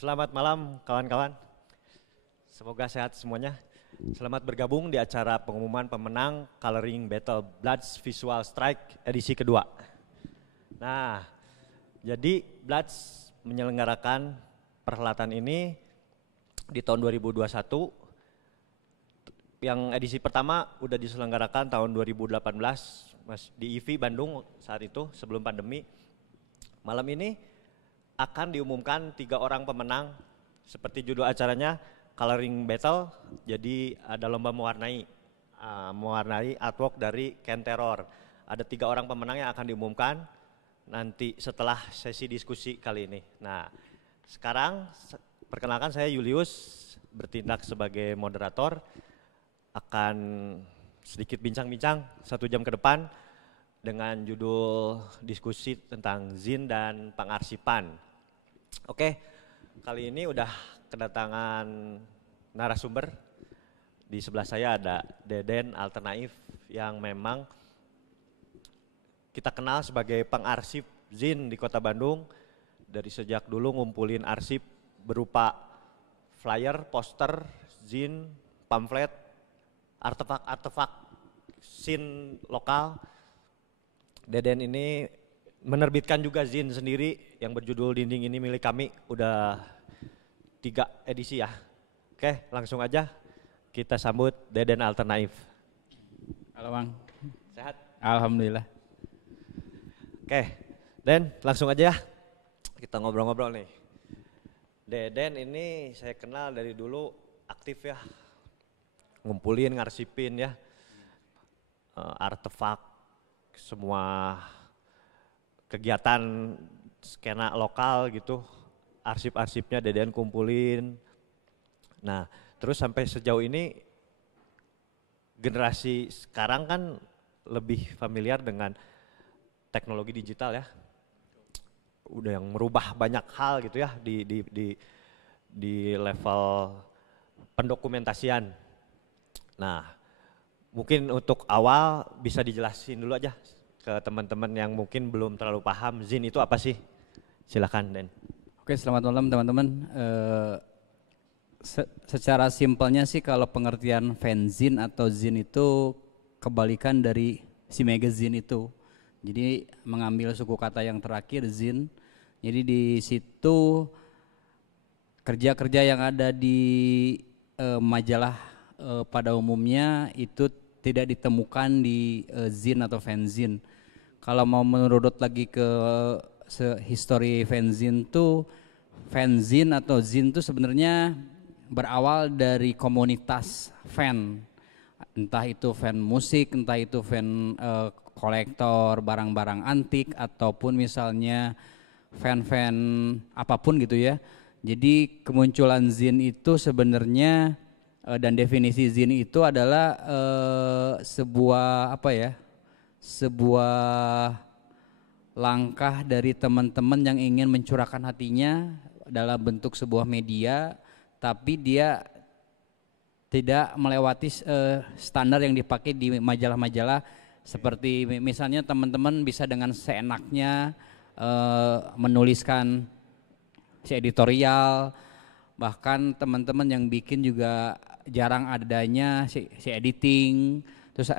Selamat malam kawan-kawan, semoga sehat semuanya. Selamat bergabung di acara pengumuman pemenang Coloring Battle Bloods Visual Strike edisi kedua. Nah, jadi Bloods menyelenggarakan perhelatan ini di tahun 2021. Yang edisi pertama udah diselenggarakan tahun 2018 di IFI Bandung saat itu sebelum pandemi. Malam ini akan diumumkan 3 orang pemenang seperti judul acaranya Coloring Battle. Jadi ada lomba mewarnai artwork dari Ken Terror. Ada 3 orang pemenang yang akan diumumkan nanti setelah sesi diskusi kali ini. Nah, sekarang perkenalkan saya Julius, bertindak sebagai moderator, akan sedikit bincang-bincang 1 jam ke depan dengan judul diskusi tentang zin dan pengarsipan. Oke, kali ini udah kedatangan narasumber. Di sebelah saya ada Deden Alternatif yang memang kita kenal sebagai pengarsip zin di Kota Bandung. Dari sejak dulu ngumpulin arsip berupa flyer, poster, zin, pamflet, artefak zin lokal. Deden ini menerbitkan juga zin sendiri yang berjudul Dinding Ini Milik Kami, udah 3 edisi ya. Oke, langsung aja kita sambut Deden Alternatif. Halo Bang. Sehat? Alhamdulillah. Oke, Den, langsung aja ya. Kita ngobrol-ngobrol nih. Deden ini saya kenal dari dulu aktif ya. Ngumpulin, ngarsipin ya. Artefak, semua kegiatan skena lokal gitu. Arsip-arsipnya Deden kumpulin. Nah, terus sampai sejauh ini generasi sekarang kan lebih familiar dengan teknologi digital ya. Udah yang merubah banyak hal gitu ya di level pendokumentasian. Nah, mungkin untuk awal bisa dijelasin dulu aja ke teman-teman yang mungkin belum terlalu paham zin itu apa sih? Silakan Den. Oke, selamat malam teman-teman. Secara simpelnya sih kalau pengertian fanzine atau zin itu kebalikan dari si magazine itu. Jadi mengambil suku kata yang terakhir zin. Jadi di situ kerja-kerja yang ada di majalah pada umumnya itu tidak ditemukan di zin atau fanzine. Kalau mau menurut lagi ke history fanzine tuh, fanzine atau zin tuh sebenarnya berawal dari komunitas fan. Entah itu fan musik, entah itu fan kolektor barang-barang antik, ataupun misalnya fan-fan apapun gitu ya. Jadi kemunculan zin itu sebenarnya dan definisi zin itu adalah sebuah langkah dari teman-teman yang ingin mencurahkan hatinya dalam bentuk sebuah media, tapi dia tidak melewati standar yang dipakai di majalah-majalah. Seperti misalnya teman-teman bisa dengan seenaknya menuliskan si editorial, bahkan teman-teman yang bikin juga jarang adanya si editing. Terus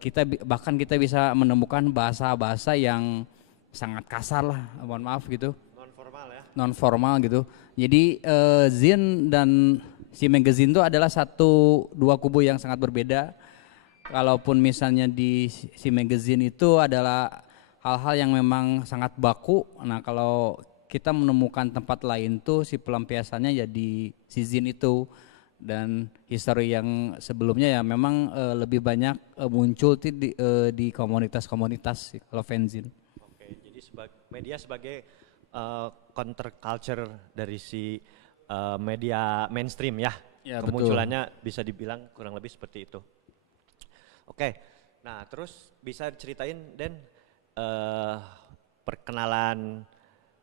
kita bisa menemukan bahasa-bahasa yang sangat kasar lah, mohon maaf gitu. Non-formal ya? Non-formal gitu. Jadi zin dan si magazine itu adalah 2 kubu yang sangat berbeda. Kalaupun misalnya di si magazine itu adalah hal-hal yang memang sangat baku. Nah kalau kita menemukan tempat lain tuh si pelampiasannya ya di si zin itu. Dan history yang sebelumnya ya memang lebih banyak muncul di komunitas-komunitas kalau fanzine. Oke, jadi media sebagai counterculture dari si media mainstream ya. Ya, kemunculannya betul. Bisa dibilang kurang lebih seperti itu. Oke, nah terus bisa ceritain Den perkenalan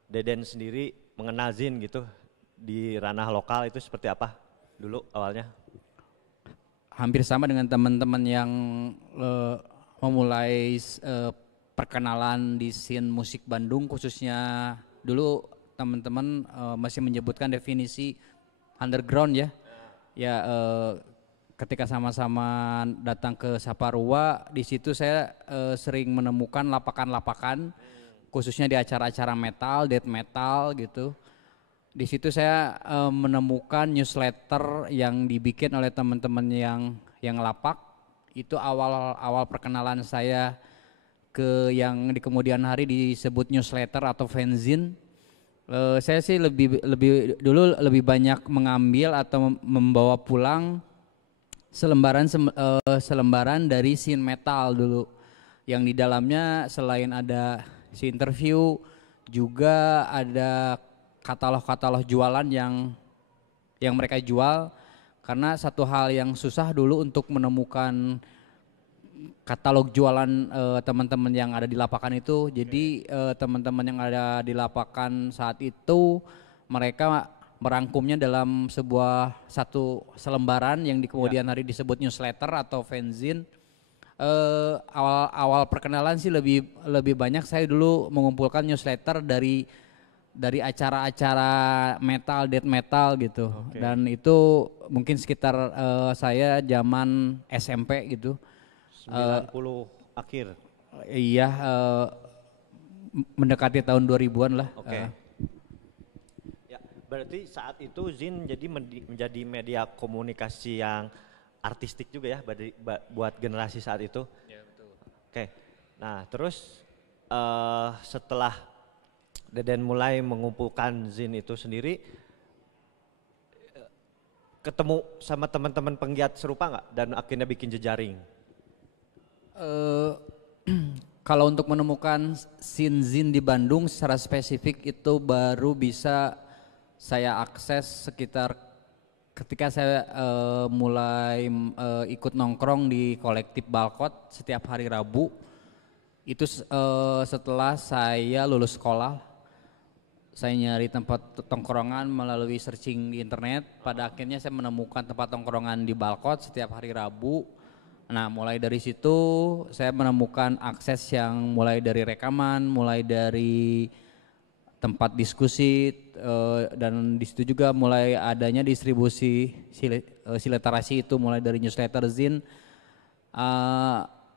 Deden sendiri mengenal zin gitu di ranah lokal itu seperti apa dulu awalnya? Hampir sama dengan teman-teman yang memulai perkenalan di scene musik Bandung, khususnya dulu teman-teman masih menyebutkan definisi underground ya. Ya ketika sama-sama datang ke Saparua, di situ saya sering menemukan lapakan-lapakan, khususnya di acara-acara metal, death metal gitu. Di situ saya menemukan newsletter yang dibikin oleh teman-teman yang lapak. Itu awal perkenalan saya ke yang di kemudian hari disebut newsletter atau fanzine. Saya sih lebih banyak mengambil atau membawa pulang selembaran dari scene metal dulu, yang di dalamnya selain ada si interview juga ada katalog jualan yang mereka jual. Karena satu hal yang susah dulu untuk menemukan katalog jualan teman-teman yang ada di lapangan itu. Jadi teman-teman yang ada di lapangan saat itu mereka merangkumnya dalam satu selembaran yang di kemudian hari disebut newsletter atau fanzine. Awal perkenalan sih lebih banyak saya dulu mengumpulkan newsletter dari acara-acara metal, death metal gitu. Dan itu mungkin sekitar saya zaman SMP gitu. 90 akhir. Iya, mendekati tahun 2000-an lah. Ya, berarti saat itu Zin jadi menjadi media komunikasi yang artistik juga ya buat generasi saat itu. Ya, betul. Nah terus setelah Deden mulai mengumpulkan Zin itu sendiri, ketemu sama teman-teman penggiat serupa nggak dan akhirnya bikin jejaring? Kalau untuk menemukan Zin di Bandung secara spesifik itu baru bisa saya akses sekitar ketika saya mulai ikut nongkrong di kolektif Balkot setiap hari Rabu. Itu setelah saya lulus sekolah. Saya nyari tempat tongkrongan melalui searching di internet. Pada akhirnya saya menemukan tempat tongkrongan di Balkot setiap hari Rabu. Nah, mulai dari situ saya menemukan akses yang mulai dari rekaman, mulai dari tempat diskusi, dan di situ juga mulai adanya distribusi literasi itu mulai dari newsletter Zin.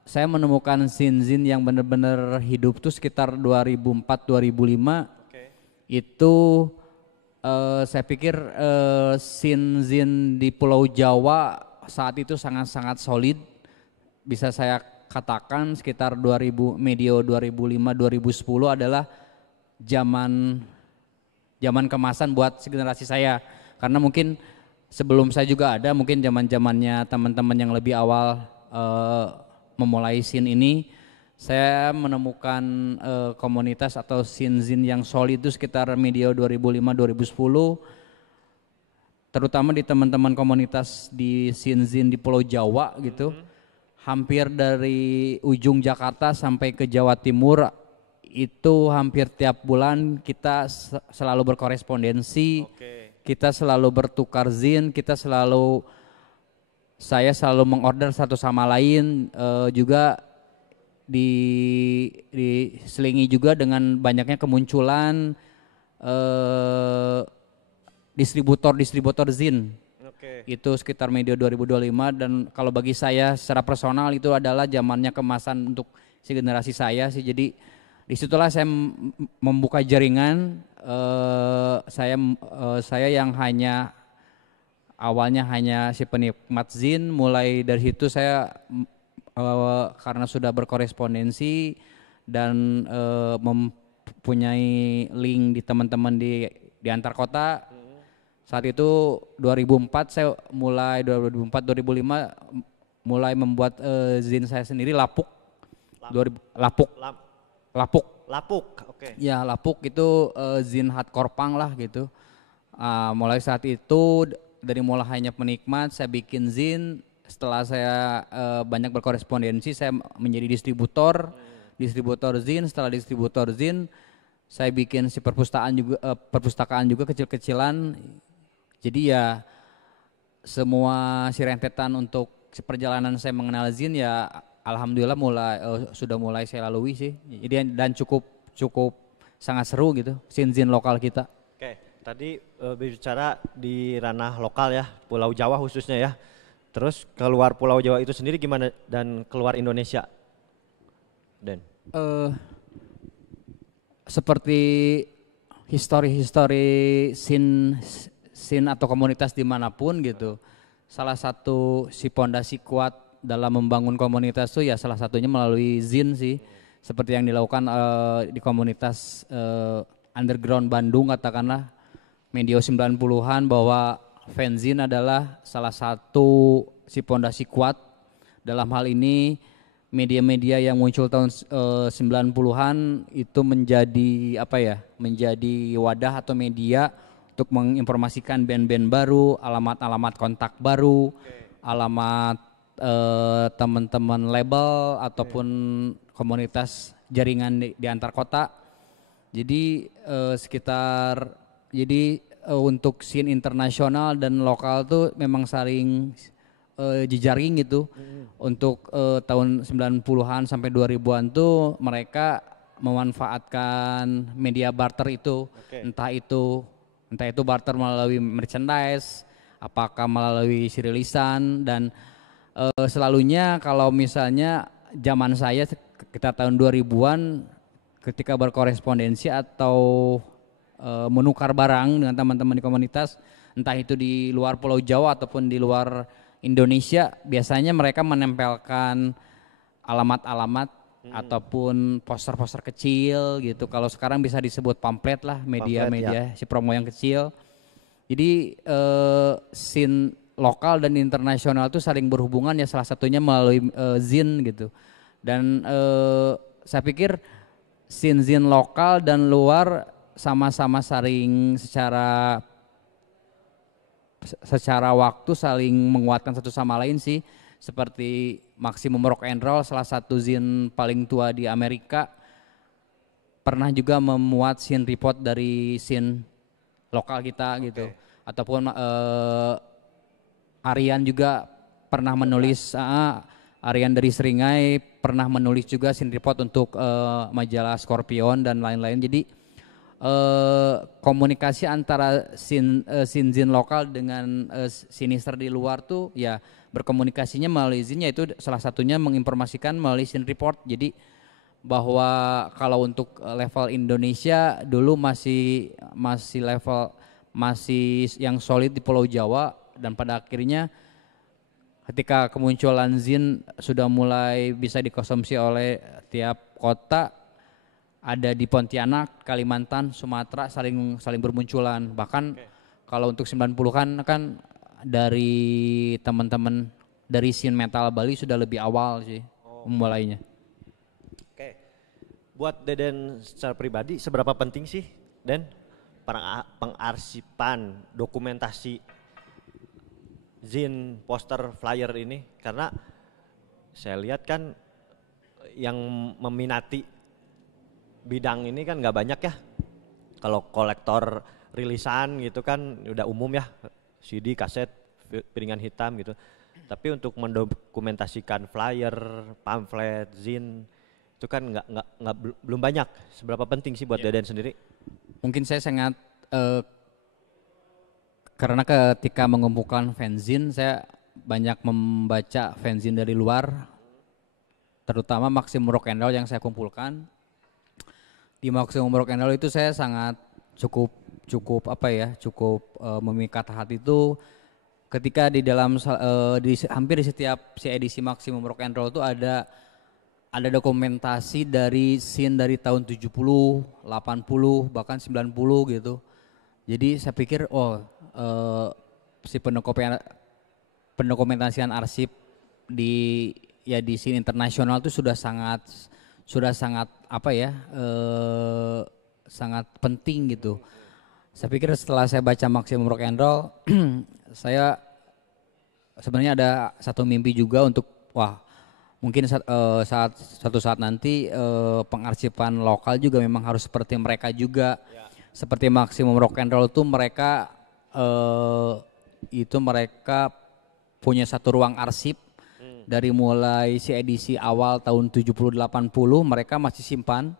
Saya menemukan zin yang benar-benar hidup tuh sekitar 2004-2005. Itu saya pikir zin di Pulau Jawa saat itu sangat-sangat solid. Bisa saya katakan sekitar medio 2005-2010 adalah zaman kemasan buat generasi saya. Karena mungkin sebelum saya juga ada, mungkin zaman-zamannya teman-teman yang lebih awal memulai scene ini. Saya menemukan komunitas atau scene yang solid itu sekitar medio 2005-2010, terutama di teman-teman komunitas di scene di Pulau Jawa gitu. Hampir dari ujung Jakarta sampai ke Jawa Timur itu hampir tiap bulan kita selalu berkorespondensi, kita selalu bertukar zin, saya selalu mengorder satu sama lain, juga diselingi juga dengan banyaknya kemunculan distributor zin. Itu sekitar medio 2025, dan kalau bagi saya secara personal itu adalah zamannya kemasan untuk si generasi saya sih. Jadi disitulah saya membuka jaringan. Saya yang awalnya hanya si penikmat zin. Mulai dari situ saya karena sudah berkorespondensi dan mempunyai link di teman-teman di antar kota. Saat itu 2004 2005 mulai membuat zin saya sendiri, Lapuk. Ya, Lapuk itu zin hardcore punk lah gitu. Mulai saat itu dari mulai hanya penikmat saya bikin zin. Setelah saya banyak berkorespondensi, saya menjadi distributor zin. Setelah distributor zin, saya bikin si perpustakaan juga kecil-kecilan. Jadi ya semua si rentetan untuk si perjalanan saya mengenal zin ya alhamdulillah sudah mulai saya lalui sih. Jadi dan cukup sangat seru gitu scene lokal kita. Oke, tadi bicara di ranah lokal ya, Pulau Jawa khususnya ya. Terus keluar Pulau Jawa itu sendiri gimana dan keluar Indonesia, Den? Eh, Seperti histori-histori scene atau komunitas dimanapun gitu. Salah satu si pondasi kuat dalam membangun komunitas tuh ya salah satunya melalui zin sih. Seperti yang dilakukan di komunitas underground Bandung katakanlah medio 90-an bahwa fanzine adalah salah satu si pondasi kuat. Dalam hal ini media-media yang muncul tahun 90-an itu menjadi apa ya? Menjadi wadah atau media untuk menginformasikan band-band baru, alamat-alamat kontak baru, alamat teman-teman label ataupun komunitas jaringan di antar kota. Jadi untuk scene internasional dan lokal tuh memang saling jejaring gitu. Untuk tahun 90-an sampai 2000-an tuh mereka memanfaatkan media barter itu. Entah itu barter melalui merchandise, apakah melalui rilisan dan selalunya kalau misalnya zaman saya kita tahun 2000-an ketika berkorespondensi atau menukar barang dengan teman-teman di komunitas, entah itu di luar Pulau Jawa ataupun di luar Indonesia, biasanya mereka menempelkan alamat-alamat ataupun poster-poster kecil gitu. Kalau sekarang bisa disebut pamflet lah, media-media si promo yang kecil. Jadi scene lokal dan internasional itu saling berhubungan ya, salah satunya melalui zin gitu. Dan saya pikir scene lokal dan luar sama-sama saling secara waktu saling menguatkan satu sama lain sih. Seperti Maximum Rock and Roll, salah satu zin paling tua di Amerika, pernah juga memuat scene report dari scene lokal kita gitu. Ataupun Aryan juga pernah menulis, Aryan dari Seringai pernah menulis juga scene report untuk majalah Scorpion dan lain-lain. Jadi komunikasi antara scene lokal dengan sinister di luar tuh ya berkomunikasinya melalui zin, yaitu salah satunya menginformasikan melalui scene report. Jadi bahwa kalau untuk level Indonesia dulu masih yang solid di Pulau Jawa, dan pada akhirnya ketika kemunculan zin sudah mulai bisa dikonsumsi oleh tiap kota, ada di Pontianak, Kalimantan, Sumatera saling bermunculan. Bahkan kalau untuk 90-an kan dari teman-teman dari scene metal Bali sudah lebih awal sih memulainya. Oke. Buat Deden secara pribadi seberapa penting sih Den pengarsipan dokumentasi zin, poster, flyer ini? Karena saya lihat kan yang meminati bidang ini kan nggak banyak ya. Kalau kolektor rilisan gitu kan udah umum ya, CD, kaset, piringan hitam gitu. Tapi untuk mendokumentasikan flyer, pamflet, zin itu kan belum banyak. Seberapa penting sih buat Deden sendiri? Mungkin saya sangat karena ketika mengumpulkan fanzine, saya banyak membaca fanzine dari luar, terutama Maximum Rock and Roll yang saya kumpulkan. Di Maximum Rock and Roll itu saya sangat cukup memikat hati itu ketika di dalam hampir di setiap edisi Maximum Rock and Roll itu ada dokumentasi dari scene dari tahun 70, 80, bahkan 90 gitu. Jadi saya pikir si pendokumentasian arsip di scene internasional itu sudah sangat sangat penting gitu. Saya pikir setelah saya baca Maximum Rock and Roll, saya sebenarnya ada satu mimpi juga untuk mungkin suatu saat nanti pengarsipan lokal juga memang harus seperti mereka juga. Seperti Maximum Rock and Roll itu mereka punya satu ruang arsip. Dari mulai si edisi awal tahun 70-80 mereka masih simpan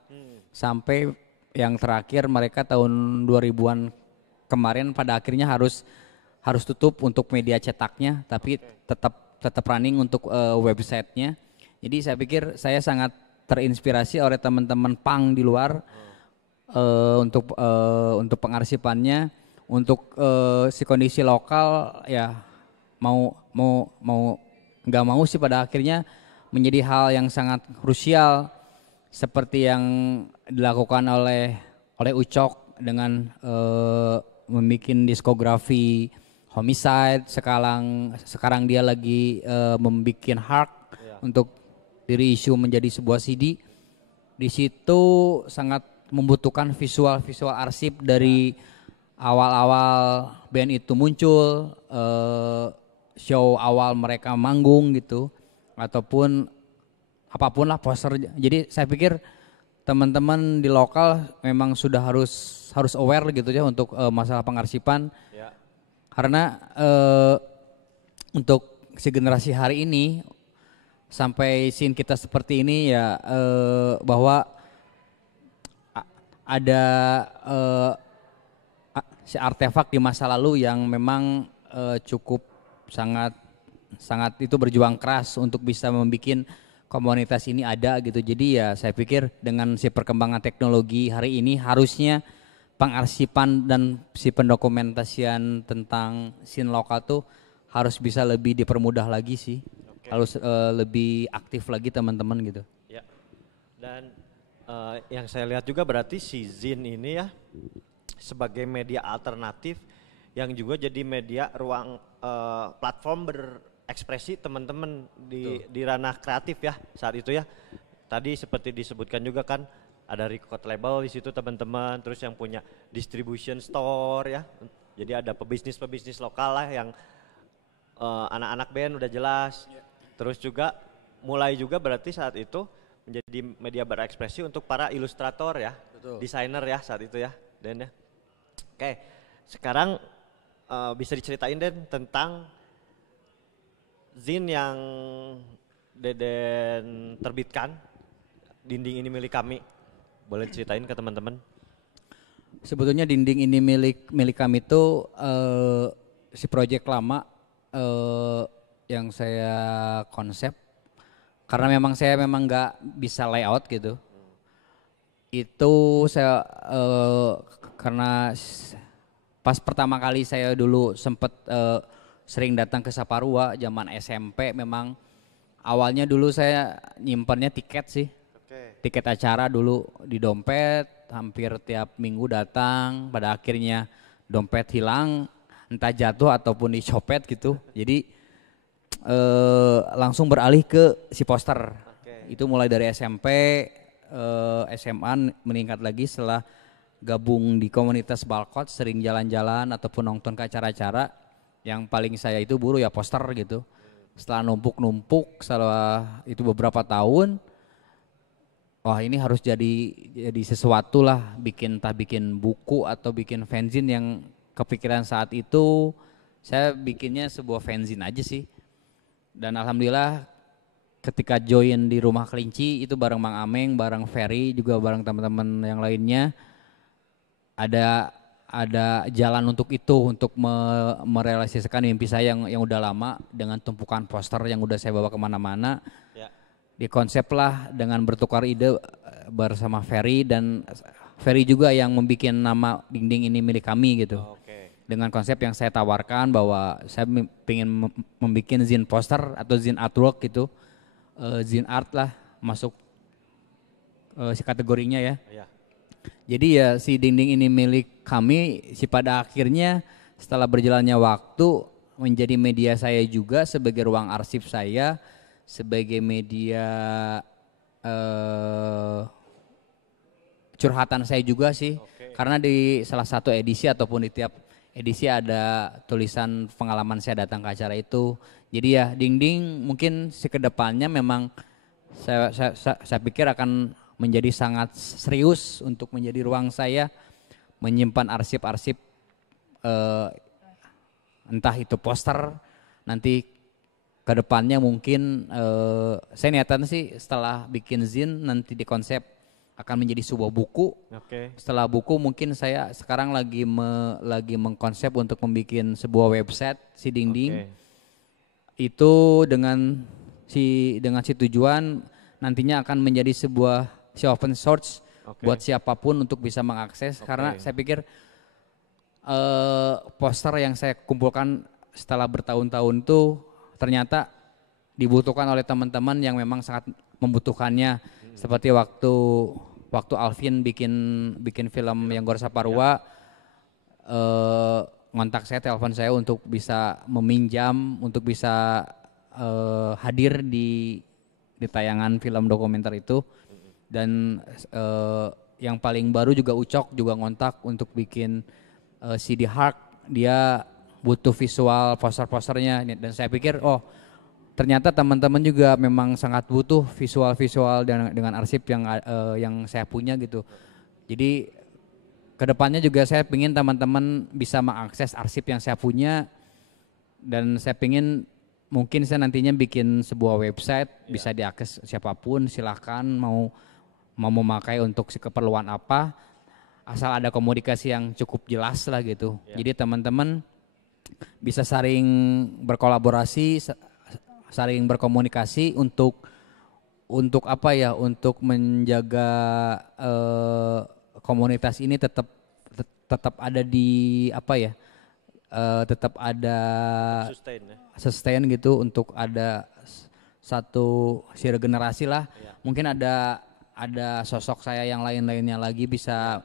sampai yang terakhir mereka tahun 2000-an kemarin pada akhirnya harus tutup untuk media cetaknya, tapi tetap running untuk websitenya. Jadi saya pikir saya sangat terinspirasi oleh teman-teman punk di luar untuk pengarsipannya, untuk si kondisi lokal ya mau nggak mau sih pada akhirnya menjadi hal yang sangat krusial seperti yang dilakukan oleh Ucok dengan membuat diskografi Homicide. Sekarang dia lagi membuat Hark untuk diri isu menjadi sebuah CD. Di situ sangat membutuhkan visual arsip dari awal-awal band itu muncul, show awal mereka manggung gitu, ataupun apapun lah poster. Jadi saya pikir teman-teman di lokal memang sudah harus aware gitu ya untuk masalah pengarsipan. Ya. Karena untuk si generasi hari ini sampai scene kita seperti ini ya bahwa ada si artefak di masa lalu yang memang cukup sangat itu berjuang keras untuk bisa membuat komunitas ini ada gitu. Jadi ya saya pikir dengan si perkembangan teknologi hari ini harusnya pengarsipan dan si pendokumentasian tentang scene lokal tuh harus bisa lebih dipermudah lagi sih. Harus lebih aktif lagi teman-teman gitu. Ya. Dan yang saya lihat juga berarti si Zine ini ya sebagai media alternatif yang juga jadi media ruang platform berekspresi teman-teman di ranah kreatif ya saat itu ya. Tadi seperti disebutkan juga kan ada record label di situ teman-teman, terus yang punya distribution store ya. Jadi ada pebisnis lokal lah yang anak-anak band udah jelas. Terus juga mulai juga berarti saat itu menjadi media berekspresi untuk para ilustrator ya, desainer ya saat itu ya, Den ya. Oke, sekarang bisa diceritain Den tentang zine yang Deden terbitkan, Dinding Ini Milik Kami. Boleh ceritain ke teman-teman? Sebetulnya Dinding Ini milik kami itu si proyek lama yang saya konsep karena saya memang nggak bisa layout gitu. Itu saya karena pas pertama kali saya dulu sempet sering datang ke Saparua zaman SMP, memang awalnya dulu saya nyimpannya tiket sih. Tiket acara dulu di dompet, hampir tiap minggu datang, pada akhirnya dompet hilang, entah jatuh ataupun dicopet gitu. Jadi langsung beralih ke si poster. Itu mulai dari SMP, SMA meningkat lagi setelah gabung di komunitas Balkot, sering jalan-jalan ataupun nonton ke acara-acara. Yang paling saya itu buru ya poster gitu. Setelah numpuk, setelah itu beberapa tahun, wah ini harus jadi sesuatu lah, entah bikin buku atau bikin fanzine. Yang kepikiran saat itu saya bikinnya sebuah fanzine aja sih. Dan alhamdulillah ketika join di Rumah Kelinci itu bareng Mang Ameng, bareng Ferry, juga bareng teman-teman yang lainnya, ada jalan untuk itu, untuk merealisasikan mimpi saya yang udah lama dengan tumpukan poster yang udah saya bawa kemana-mana. Ya. Dikonsep lah dengan bertukar ide bersama Ferry, dan Ferry juga yang membuat nama Dinding Ini Milik Kami gitu. Dengan konsep yang saya tawarkan bahwa saya ingin membuat zine poster atau zine artwork gitu, zine art lah masuk si kategorinya ya. Ya. Jadi ya si Dinding Ini Milik Kami si pada akhirnya setelah berjalannya waktu menjadi media saya juga, sebagai ruang arsip saya, sebagai media curhatan saya juga sih. Karena di salah satu edisi ataupun di tiap edisi ada tulisan pengalaman saya datang ke acara itu. Jadi ya Dinding mungkin si kedepannya memang saya pikir akan menjadi sangat serius untuk menjadi ruang saya menyimpan arsip-arsip entah itu poster, nanti kedepannya mungkin saya niatan sih setelah bikin zine nanti di konsep akan menjadi sebuah buku. Oke. Setelah buku mungkin saya sekarang lagi mengkonsep untuk membuat sebuah website si Dingding. Oke. Itu dengan si tujuan nantinya akan menjadi sebuah si open source Oke. buat siapapun untuk bisa mengakses. Karena saya pikir poster yang saya kumpulkan setelah bertahun-tahun itu ternyata dibutuhkan oleh teman-teman yang memang sangat membutuhkannya. Seperti waktu Alvin bikin film yang Gor Saparua, ngontak saya, telepon saya untuk bisa meminjam, untuk bisa hadir di tayangan film dokumenter itu. Dan yang paling baru juga Ucok juga ngontak untuk bikin CD Hark, dia butuh visual poster-posternya, dan saya pikir ternyata teman-teman juga memang sangat butuh visual-visual dengan arsip yang saya punya gitu. Jadi kedepannya juga saya ingin teman-teman bisa mengakses arsip yang saya punya, dan saya ingin mungkin saya nantinya bikin sebuah website bisa diakses siapapun, silakan mau memakai untuk keperluan apa, asal ada komunikasi yang cukup jelas lah gitu. Jadi teman-teman bisa saling berkolaborasi, saling berkomunikasi untuk apa ya, untuk menjaga komunitas ini tetap ada di apa ya, tetap ada sustain gitu, untuk ada satu regenerasi lah. Mungkin ada sosok saya yang lainnya lagi bisa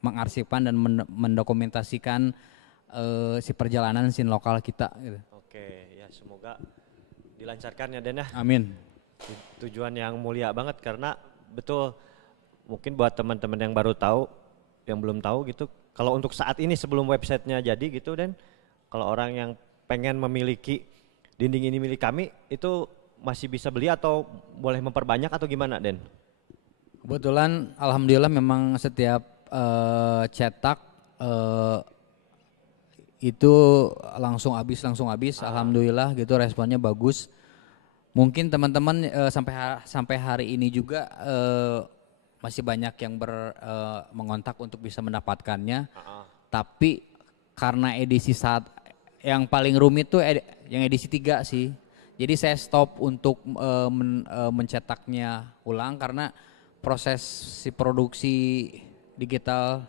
mengarsipkan dan mendokumentasikan si perjalanan scene lokal kita gitu. Oke, ya semoga dilancarkan ya Den ya. Amin. Tujuan yang mulia banget, karena betul mungkin buat teman-teman yang baru tahu, yang belum tahu gitu, kalau untuk saat ini sebelum websitenya jadi gitu Den, kalau orang yang pengen memiliki dinding ini milik kami itu masih bisa beli atau boleh memperbanyak atau gimana Den? Kebetulan alhamdulillah memang setiap cetak itu langsung habis, alhamdulillah gitu, responnya bagus. Mungkin teman-teman sampai hari ini juga masih banyak yang mengontak untuk bisa mendapatkannya. Tapi karena edisi saat yang paling rumit tuh yang edisi 3 sih. Jadi saya stop untuk mencetaknya ulang karena proses si produksi digital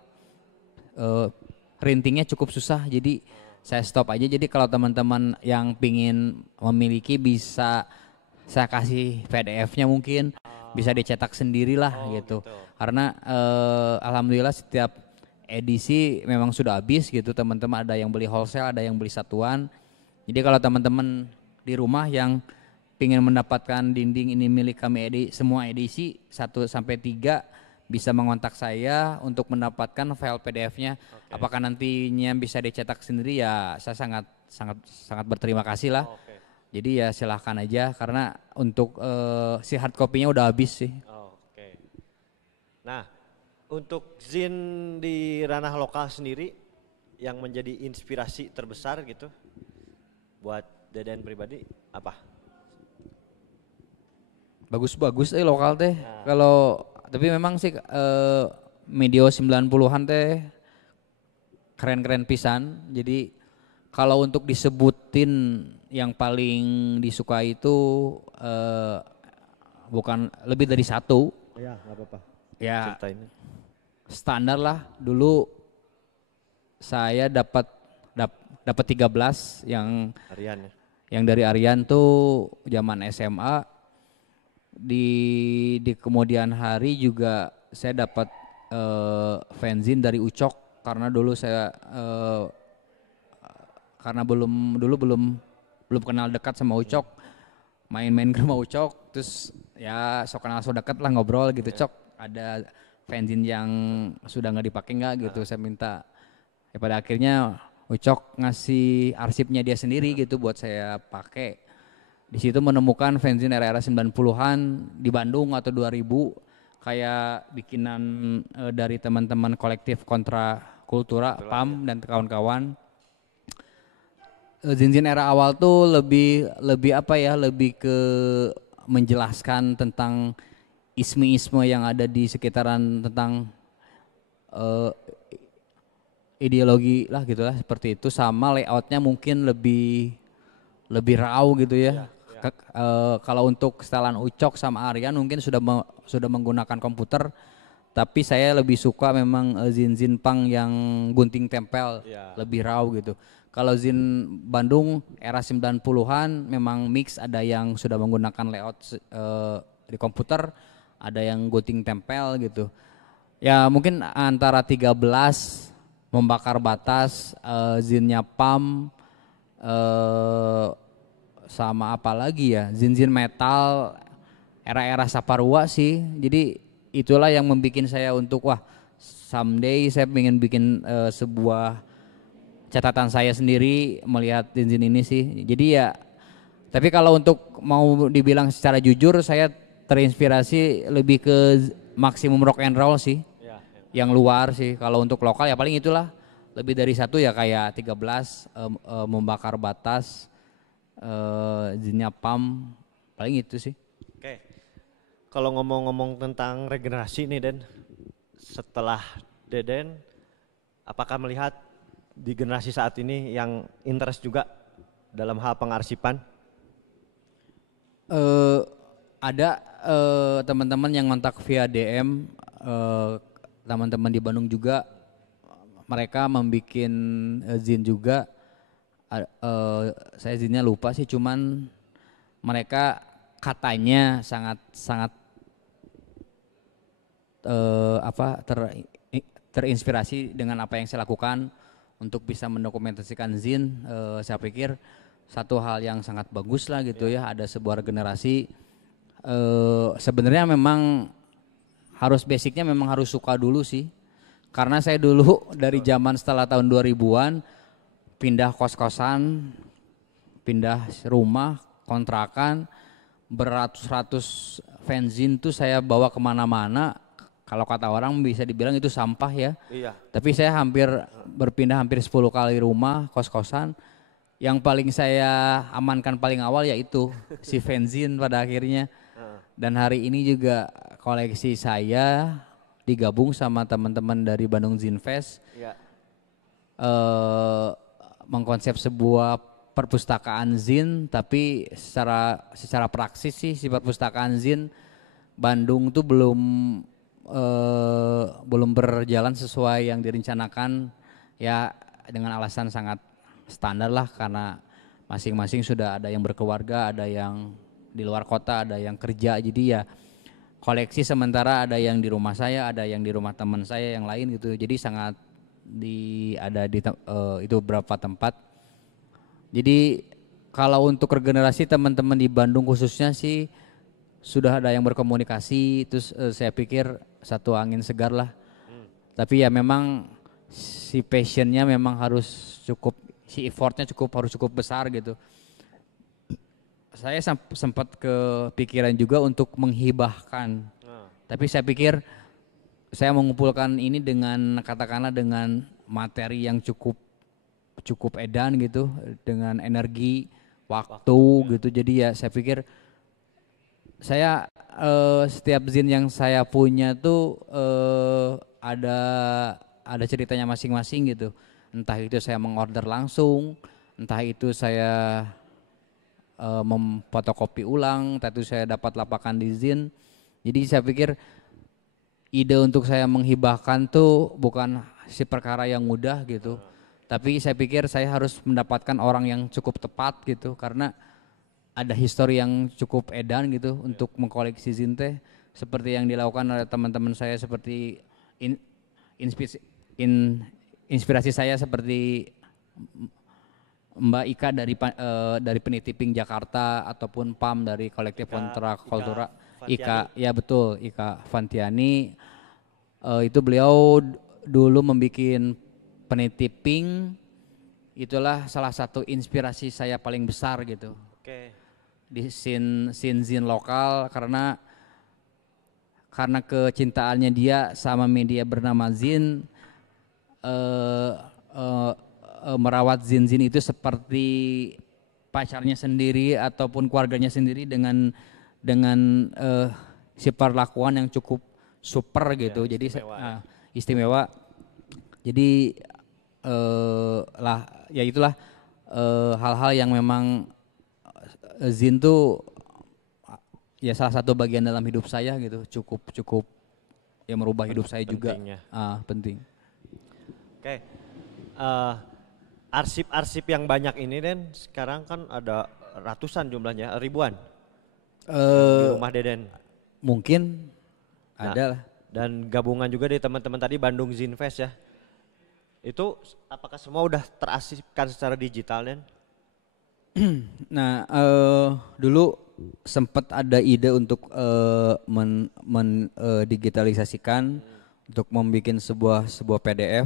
printingnya cukup susah, jadi saya stop aja. Jadi kalau teman-teman yang pingin memiliki bisa saya kasih PDF-nya, mungkin bisa dicetak sendirilah gitu. Karena alhamdulillah setiap edisi memang sudah habis gitu, teman-teman ada yang beli wholesale, ada yang beli satuan. Jadi kalau teman-teman di rumah yang ingin mendapatkan dinding ini milik kami semua edisi 1 sampai 3 bisa mengontak saya untuk mendapatkan file PDF-nya. Apakah nantinya bisa dicetak sendiri, ya saya sangat berterima kasih lah. Jadi ya silahkan aja, karena untuk si hard copy-nya udah habis sih. Nah, untuk zin di ranah lokal sendiri yang menjadi inspirasi terbesar gitu buat Deden pribadi apa? Bagus-bagus lokal teh. Kalau tapi memang sih medio 90-an teh keren-keren pisan. Jadi kalau untuk disebutin yang paling disukai itu bukan lebih dari satu. Ya, nggak apa-apa. Ya, ceritain. Standar lah. Dulu saya dapat 13 yang Aryan ya. Yang dari Aryan tuh zaman SMA. Di kemudian hari juga saya dapat fanzine dari Ucok, karena dulu saya karena belum kenal dekat sama Ucok, main-main ke rumah Ucok, terus ya sok kenal sok dekat lah, ngobrol gitu. Cok, ada fanzine yang sudah nggak dipakai nggak gitu, saya minta. Ya pada akhirnya Ucok ngasih arsipnya dia sendiri gitu buat saya pakai. Di situ menemukan fanzine era-era 90-an di Bandung atau 2000, kayak bikinan dari teman-teman kolektif Kontra Kultura, PAM dan kawan-kawan. Zin-zin era awal tuh lebih apa ya, lebih ke menjelaskan tentang isme-isme yang ada di sekitaran tentang eh, ideologi lah gitulah seperti itu, sama layoutnya mungkin lebih raw gitu ya. Kalau untuk setelan Ucok sama Aryan mungkin sudah menggunakan komputer, tapi saya lebih suka memang zin punk yang gunting tempel, lebih raw gitu. Kalau zin Bandung era 90-an memang mix, ada yang sudah menggunakan layout di komputer, ada yang gunting tempel gitu. Ya mungkin antara 13 membakar batas, zinnya PAM, sama apa lagi ya, zin metal era-era Saparua sih. Jadi itulah yang membuat saya untuk wah someday saya ingin bikin sebuah catatan saya sendiri melihat zin ini sih. Jadi ya, tapi kalau untuk mau dibilang secara jujur, saya terinspirasi lebih ke Maximum Rock and Roll sih, yang luar sih. Kalau untuk lokal ya paling itulah, lebih dari satu ya kayak 13 membakar batas, zinnya PAM, paling itu sih. Oke, kalau ngomong-ngomong tentang regenerasi nih Den, setelah Deden, apakah melihat di generasi saat ini yang interest juga dalam hal pengarsipan? Ada teman-teman yang ngontak via DM, teman-teman di Bandung juga, mereka membuat zin juga. Saya zinnya lupa sih, cuman mereka katanya sangat terinspirasi dengan apa yang saya lakukan untuk bisa mendokumentasikan zin. Saya pikir satu hal yang sangat bagus lah gitu ya, ada sebuah generasi. Sebenarnya memang basicnya memang harus suka dulu sih, karena saya dulu dari zaman setelah tahun 2000-an pindah kos-kosan, pindah rumah, kontrakan, beratus-ratus fanzine tuh saya bawa kemana-mana. Kalau kata orang bisa dibilang itu sampah ya. Iya. Tapi saya berpindah hampir 10 kali rumah, kos-kosan. Yang paling saya amankan paling awal yaitu si fanzine pada akhirnya. Dan hari ini juga koleksi saya digabung sama teman-teman dari Bandung Zine Fest. Iya. Mengkonsep sebuah perpustakaan zin, tapi secara praksis sih si perpustakaan zin Bandung tuh belum berjalan sesuai yang direncanakan ya, dengan alasan sangat standar lah, karena masing-masing sudah ada yang berkeluarga, ada yang di luar kota, ada yang kerja. Jadi ya koleksi sementara ada yang di rumah saya, ada yang di rumah teman saya yang lain gitu. Jadi sangat ada di itu beberapa tempat. Jadi kalau untuk regenerasi teman-teman di Bandung khususnya sih sudah ada yang berkomunikasi, terus saya pikir satu angin segar lah. Tapi ya memang si passionnya memang harus cukup, si effortnya harus cukup besar gitu. Saya sempat kepikiran juga untuk menghibahkan, tapi saya pikir saya mengumpulkan ini dengan katakanlah dengan materi yang cukup edan gitu, dengan energi, waktu gitu. Jadi ya saya pikir saya setiap zin yang saya punya tuh ada ceritanya masing-masing gitu. Entah itu saya mengorder langsung, entah itu saya memfotokopi ulang, entah itu saya dapat lapakan di zin. Jadi saya pikir ide untuk saya menghibahkan tuh bukan si perkara yang mudah gitu. Tapi saya pikir saya harus mendapatkan orang yang cukup tepat gitu, karena ada histori yang cukup edan gitu untuk mengkoleksi zin teh, seperti yang dilakukan oleh teman-teman saya, seperti inspirasi saya seperti Mbak Ika dari Penitiping Jakarta, ataupun PAM dari kolektif Kontrakultura. Ika, ya betul, Ika Fantiani. Itu beliau dulu membuat Penitiping, itulah salah satu inspirasi saya paling besar gitu. Oke. Di scene zin lokal, karena kecintaannya dia sama media bernama zin, merawat zin itu seperti pacarnya sendiri ataupun keluarganya sendiri, dengan si perlakuan yang cukup super gitu. Ya, Jadi istimewa, ya. istimewa. Jadi ya itulah hal-hal yang memang Zin tuh ya salah satu bagian dalam hidup saya gitu. Cukup ya merubah hidup saya juga. Pentingnya. Penting. Oke. Arsip-arsip yang banyak ini Den, sekarang kan ada ratusan jumlahnya, ribuan di rumah Deden. Mungkin Nah, ada lah. dan gabungan juga dari teman-teman tadi Bandung Zin Fest ya. Itu apakah semua udah terarsipkan secara digital Den? Nah, dulu sempat ada ide untuk digitalisasikan untuk membuat sebuah PDF,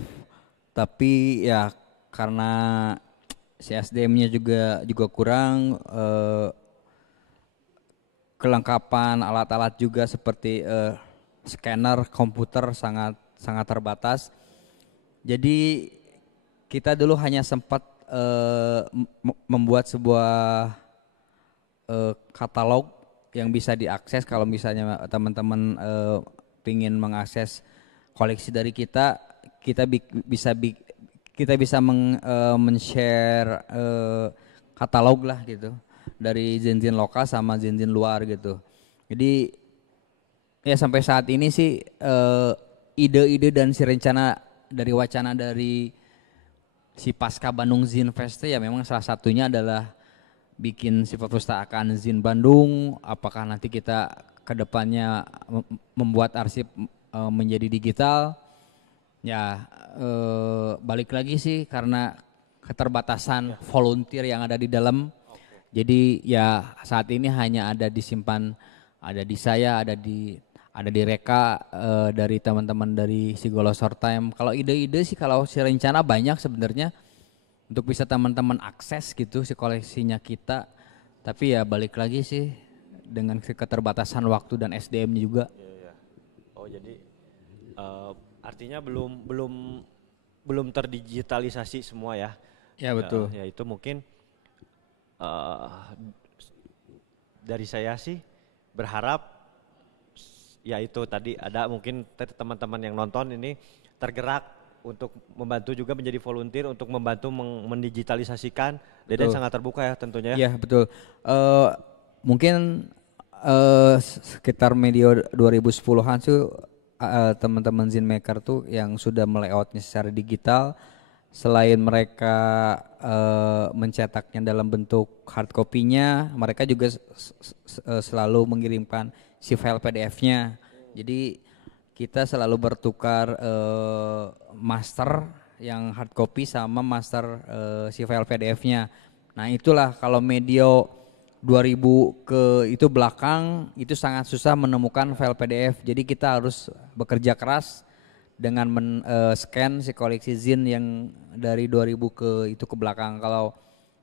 tapi ya karena si SDM-nya juga kurang, kelengkapan alat-alat juga seperti scanner komputer sangat terbatas. Jadi kita dulu hanya sempat membuat sebuah katalog yang bisa diakses kalau misalnya teman-teman ingin mengakses koleksi dari kita bisa men-share katalog lah gitu dari zin-zin lokal sama zin-zin luar gitu. Jadi ya sampai saat ini sih ide-ide dan si wacana dari si Pasca Bandung Zin Fest ya memang salah satunya adalah bikin si perpustakaan Zin Bandung. Apakah nanti kita kedepannya membuat arsip menjadi digital? Ya balik lagi sih karena keterbatasan volunteer yang ada di dalam. Jadi ya saat ini hanya ada ada di saya, ada di Reka, dari teman-teman dari Sigolosor Time. Kalau ide-ide sih kalau si rencana banyak sebenarnya untuk bisa teman-teman akses gitu si koleksinya kita. Tapi ya balik lagi sih dengan keterbatasan waktu dan SDM juga. Iya. Oh jadi artinya belum terdigitalisasi semua ya? Ya betul. Ya itu mungkin dari saya sih berharap ya itu tadi ada mungkin teman-teman yang nonton ini tergerak untuk membantu juga menjadi volunteer untuk membantu mendigitalisasikan. Deden sangat terbuka ya tentunya. Iya betul. Mungkin sekitar medio 2010-an tuh teman-teman Zin Maker tuh yang sudah melayoutnya secara digital, selain mereka mencetaknya dalam bentuk hard copy-nya, mereka juga selalu mengirimkan si file PDF-nya. Jadi kita selalu bertukar master yang hard copy sama master si file PDF-nya. Nah itulah kalau medio 2000 ke itu belakang itu sangat susah menemukan file PDF. Jadi kita harus bekerja keras dengan scan si koleksi Zin yang dari 2000 ke belakang. Kalau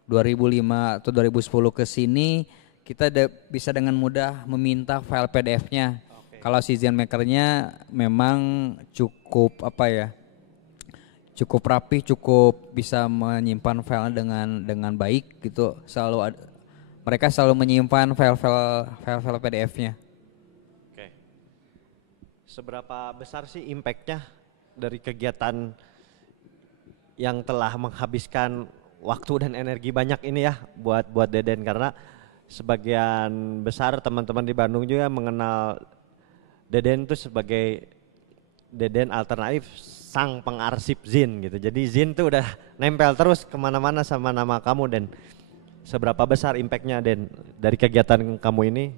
2005 atau 2010 ke sini kita bisa dengan mudah meminta file PDF-nya. Kalau si Zin Maker-nya memang cukup cukup rapi, cukup bisa menyimpan file dengan baik gitu. Mereka selalu menyimpan file PDF-nya. Oke. Seberapa besar sih impact-nya dari kegiatan yang telah menghabiskan waktu dan energi banyak ini ya buat Deden, karena sebagian besar teman-teman di Bandung juga mengenal Deden tuh sebagai Deden alternatif sang pengarsip Zin gitu. Jadi Zin tuh udah nempel terus kemana-mana sama nama kamu. Dan seberapa besar impactnya Den dari kegiatan kamu ini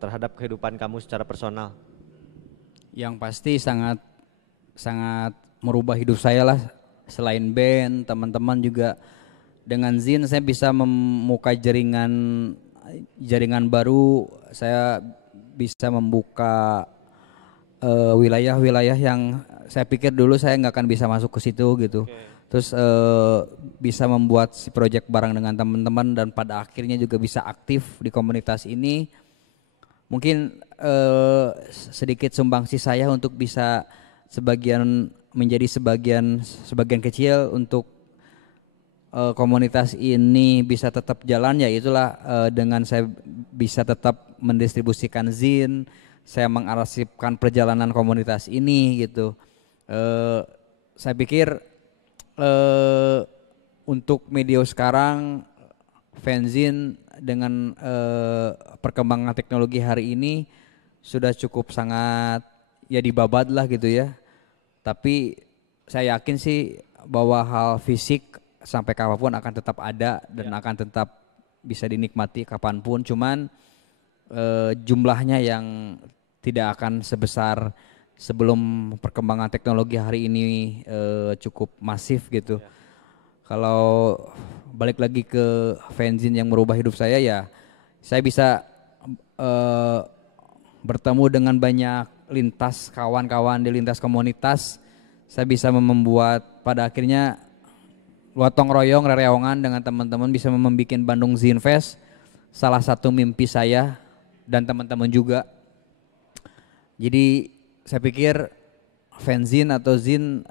terhadap kehidupan kamu secara personal? Yang pasti sangat merubah hidup saya lah. Selain band, teman-teman juga dengan Zin saya bisa membuka jaringan baru. Saya bisa membuka wilayah-wilayah yang saya pikir dulu saya nggak akan bisa masuk ke situ gitu. Terus bisa membuat si project bareng dengan teman-teman dan pada akhirnya juga bisa aktif di komunitas ini. Mungkin sedikit sumbangsi saya untuk bisa menjadi sebagian kecil untuk komunitas ini bisa tetap jalan, ya itulah dengan saya bisa tetap mendistribusikan Zin, saya mengarsipkan perjalanan komunitas ini gitu. Saya pikir untuk media sekarang fanzine dengan perkembangan teknologi hari ini sudah cukup sangat ya dibabat lah gitu ya. Tapi saya yakin sih bahwa hal fisik sampai kapanpun akan tetap ada dan akan tetap bisa dinikmati kapanpun. Cuman jumlahnya yang tidak akan sebesar sebelum perkembangan teknologi hari ini cukup masif gitu. Kalau balik lagi ke fanzine yang merubah hidup saya ya, saya bisa bertemu dengan banyak lintas kawan-kawan di lintas komunitas. Saya bisa membuat pada akhirnya gotong royong rereongan dengan teman-teman bisa membuat Bandung Zine Fest. Salah satu mimpi saya dan teman-teman juga. Jadi saya pikir fanzine atau zine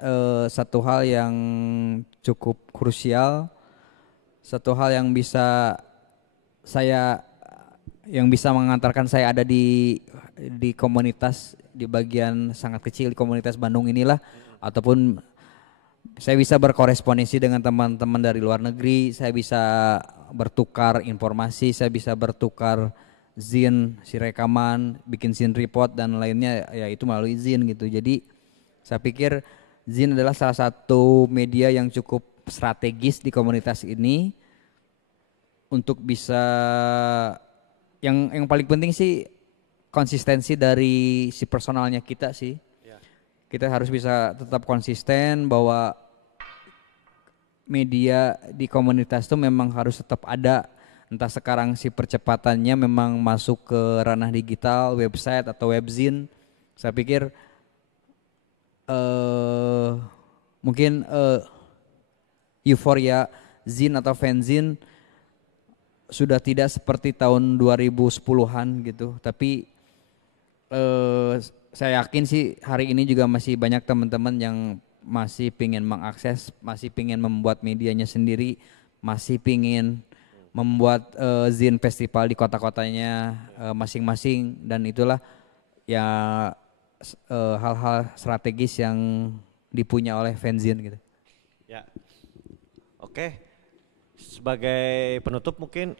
satu hal yang cukup krusial, satu hal yang bisa mengantarkan saya ada di komunitas, di bagian sangat kecil di komunitas Bandung inilah, ataupun saya bisa berkorespondensi dengan teman-teman dari luar negeri, saya bisa bertukar informasi, saya bisa bertukar zine, si rekaman, bikin zine report dan lainnya ya itu melalui zine gitu. Jadi saya pikir zine adalah salah satu media yang cukup strategis di komunitas ini untuk bisa yang paling penting sih konsistensi dari si personalnya kita sih. Kita harus bisa tetap konsisten bahwa media di komunitas itu memang harus tetap ada. Entah sekarang si percepatannya memang masuk ke ranah digital, website atau webzine. Saya pikir mungkin euforia zine atau fanzine sudah tidak seperti tahun 2010-an gitu. Tapi saya yakin sih hari ini juga masih banyak teman-teman yang masih pingin mengakses, masih pingin membuat medianya sendiri, masih pingin membuat zine festival di kota-kotanya masing-masing, dan itulah ya hal-hal strategis yang dipunya oleh fanzine gitu. Ya, oke. Sebagai penutup mungkin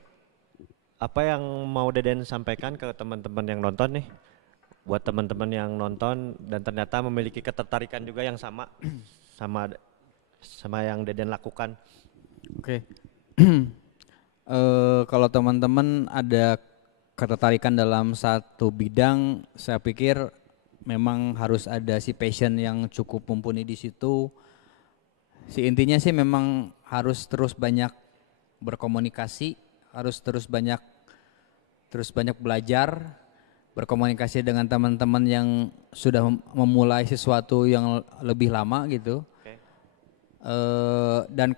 apa yang mau Deden sampaikan ke teman-teman yang nonton nih? Buat teman-teman yang nonton dan ternyata memiliki ketertarikan juga yang sama yang Deden lakukan. Oke. Kalau teman-teman ada ketertarikan dalam satu bidang, saya pikir memang harus ada si passion yang cukup mumpuni di situ. Si intinya sih memang harus terus banyak berkomunikasi, harus terus banyak belajar, berkomunikasi dengan teman-teman yang sudah memulai sesuatu yang lebih lama gitu. Dan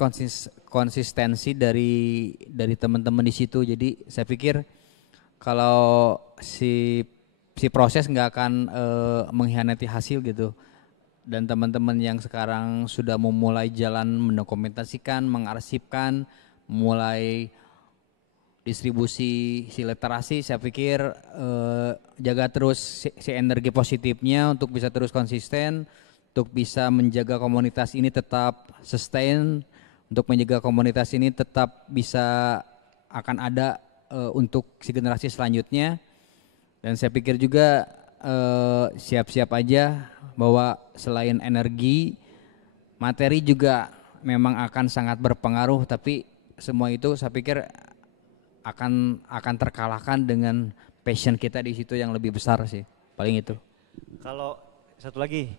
konsistensi dari teman-teman di situ. Jadi saya pikir kalau si proses nggak akan mengkhianati hasil gitu. Dan teman-teman yang sekarang sudah memulai jalan mendokumentasikan, mengarsipkan, mulai distribusi si literasi, saya pikir jaga terus si energi positifnya untuk bisa terus konsisten, untuk bisa menjaga komunitas ini tetap sustain, untuk menjaga komunitas ini tetap bisa akan ada untuk si generasi selanjutnya. Dan saya pikir juga siap-siap aja bahwa selain energi, materi juga memang akan sangat berpengaruh, tapi semua itu saya pikir akan terkalahkan dengan passion kita di situ yang lebih besar sih, paling itu. Kalau satu lagi,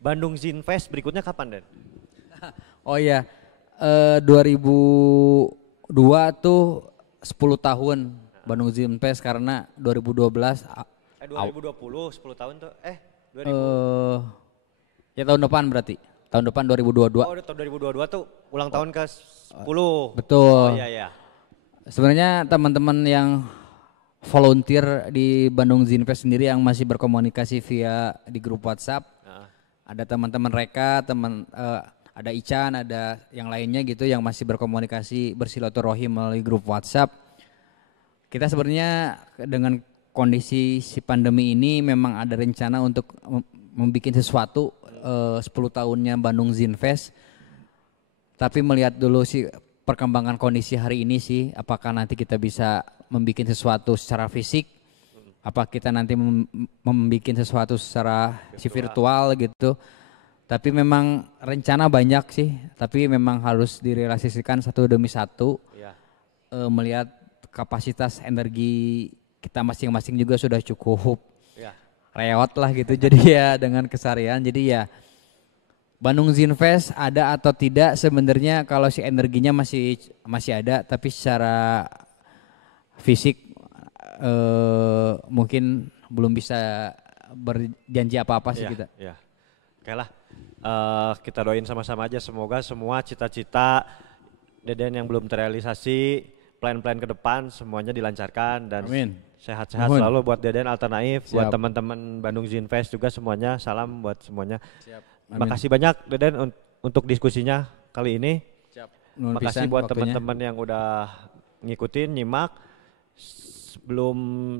Bandung Zine Fest berikutnya kapan, Den? Oh iya, 2002 tuh 10 tahun Bandung Zine Fest karena 2012 2020 10 tahun tuh 2000 ya tahun depan berarti. Tahun depan 2022. Oh, tahun 2022 tuh ulang tahun ke 10. Betul. Oh iya. Sebenarnya teman-teman yang volunteer di Bandung Zine Fest sendiri yang masih berkomunikasi via di grup WhatsApp. Ada teman-teman Reka, ada Ican, ada yang lainnya gitu yang masih berkomunikasi bersilaturahim melalui grup WhatsApp. Kita sebenarnya dengan kondisi si pandemi ini memang ada rencana untuk membuat sesuatu 10 tahunnya Bandung Zinfest. Tapi melihat dulu sih perkembangan kondisi hari ini sih, apakah nanti kita bisa membuat sesuatu secara fisik, apa kita nanti membuat sesuatu secara virtual gitu. Tapi memang rencana banyak sih, tapi memang harus direalisasikan satu demi satu. Ya. Melihat kapasitas energi kita masing-masing juga sudah cukup reot lah gitu. Jadi ya dengan keseharian, jadi ya Bandung Zinfest ada atau tidak sebenarnya kalau si energinya masih ada, tapi secara fisik mungkin belum bisa berjanji apa-apa sih kita. Ya. Oke lah, kita doain sama-sama aja semoga semua cita-cita Deden yang belum terrealisasi, plan-plan ke depan semuanya dilancarkan dan sehat-sehat selalu buat Deden Alternatif, buat teman-teman Bandung Zinfest juga semuanya, salam buat semuanya. Makasih banyak Deden untuk diskusinya kali ini. Makasih buat teman-teman yang udah ngikutin, nyimak. Sebelum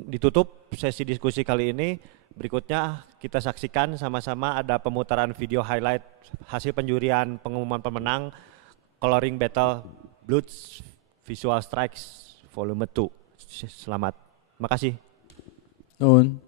ditutup sesi diskusi kali ini, berikutnya kita saksikan sama-sama ada pemutaran video highlight hasil penjurian pengumuman pemenang Coloring Battle Bloods Visual Strikes Volume 2. Selamat. Makasih. Nuhun.